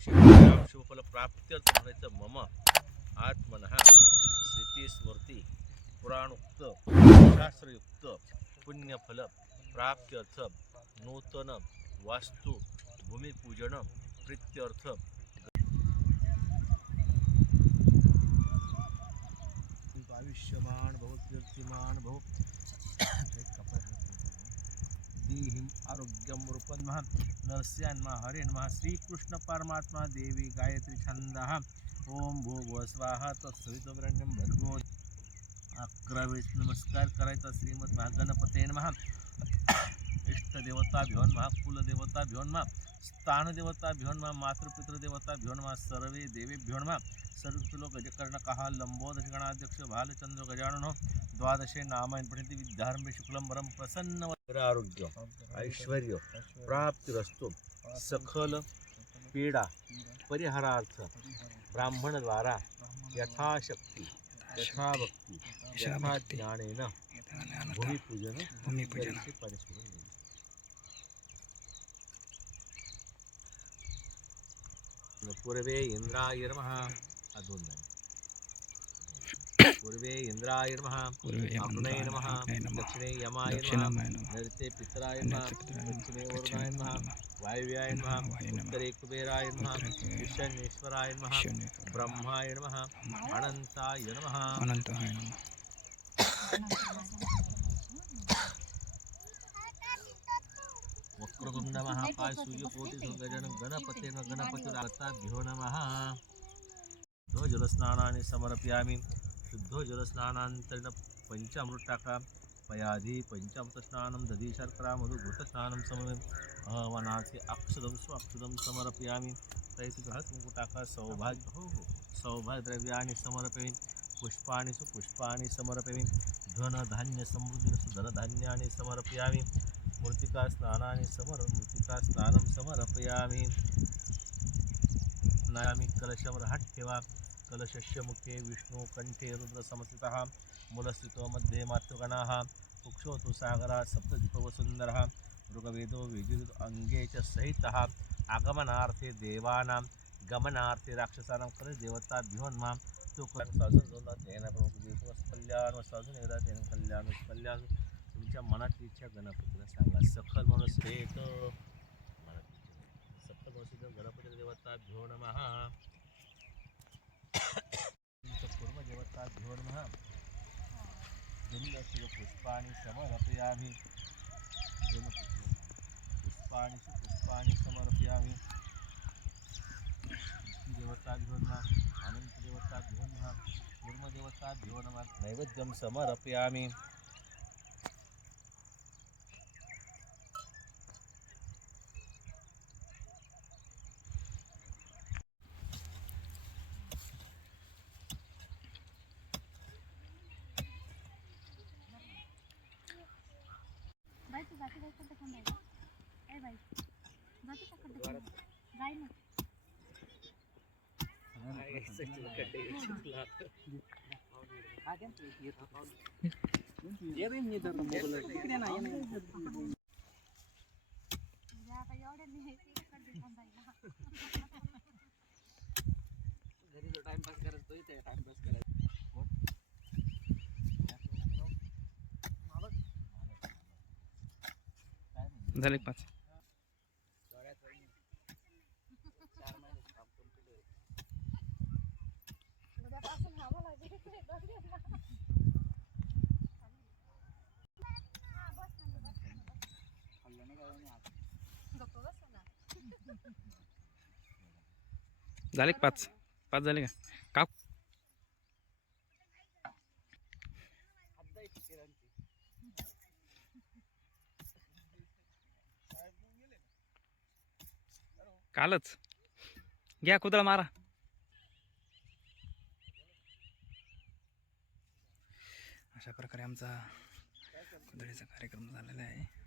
वर्षी शुभफल प्राप्त्यर्थ म्हणायचं मम आत्मनः स्थिती स्मृती पुराणोक्त शास्त्रयुक्त पुण्यफल प्राप्त्यर्थ नूतन वास्तु भूमिपूजन प्रीत्यर्थ आयुष्यमान बहु कीर्तिमान बहु देहिम आरोग्यम रूपन महा नरस्यान्मा हरेन्मा श्रीकृष्ण परमात्मा देवी गायत्री छंदः ओम भूर्भुवः स्वाहा तत्सवितुर्वरेण्यं भर्गो 11 वेळेस नमस्कार करायचा श्रीमद महागणपते नमः इष्टदेवताभ्यो नमः कुलदेवताभ्यो नमः स्थानदेवताभ्यो नमः मातृपितृदेवताभ्यो नमः सर्वे देवेभ्यो नमः सर्वलो गजकर्णकः लंबोदरगणाध्यक्ष भालचंद्र गजाननो द्वादशे नामायण पठित विद्यारंभे शुक्लम वरम प्रसन्न आरोग्य ऐश्वर्य प्राप्तिरस्तु सखल पीडा परिहारार्थ ब्राह्मण द्वारा यथाशक्ती यथाभक्ती यथा ज्ञानेन भूमिपूजन पूर्वे इंद्राय नमः पूर्वे इंद्राय नमः अग्नये नमः दक्षिणे यमाय नमः नैऋत्ये पितराय नमः पश्चिमे वरुणाय नमः वायव्याय नमः उत्तरे कुबेराय नमः ईशान्येश्वराय नमः ब्रह्माय नमः अनंताय नमः वक्रतुंड महाकाय सूर्यकोटि गजानन गणपते गणपतिर्भ्यो नमः शुद्ध जलस्नानानि समर्पयामि शुद्ध जलस्नानान्तरेण पंचामृताका पयाधि पंचामृतस्नानं दधि शर्करा मधु घृतस्नानं समर्पयामि हवनाथे अक्षदं स्वाक्षदं समर्पयामि तैतिकहकुटाका सौभाग्यद्रव्याणि समर्पयामि पुष्पाणि सुपुष्पाणि समर्पयामि धनधान्य समृद्धिरस्तु धनधान्यानि समर्पयामि मूर्तिका स्नानानि मृत्तिका स्नानं समर्पयामि नयामि कलशमर्हट्ठेवा कलशस्य मुखे विष्णु कंठे रुद्र समस्थितः मूलस्थितो मध्ये मातृगणाः कुक्षोतु सागराः सप्तद्वीपवसुन्धरः ऋग्वेदो विजुरित अंगे च सहितः आगमनार्थे देवानां गमनार्थे राक्षसानां देवताभ्यो नमः तो कल्याण तुमच्या मनातली इच्छा गणपतीला सांगा सखल मनस्थित सखल मनस्थित गणपती देवताभ्यो नमः पूर्वदेवताभ्यो नमः पुष्पाणि समर्पयामि पुष्पाणि सुपुष्पाणि समर्पयामि देवताभ्यो नमः अनन्तदेवताभ्यो नमः कूर्मदेवताभ्यो नमः नैवेद्यं समर्पयामि झाले 5 झाले 5 झाले का कालच घ्या कुदळ मारा अशा प्रकारे आमचा कुदळीचा कार्यक्रम झालेला आहे।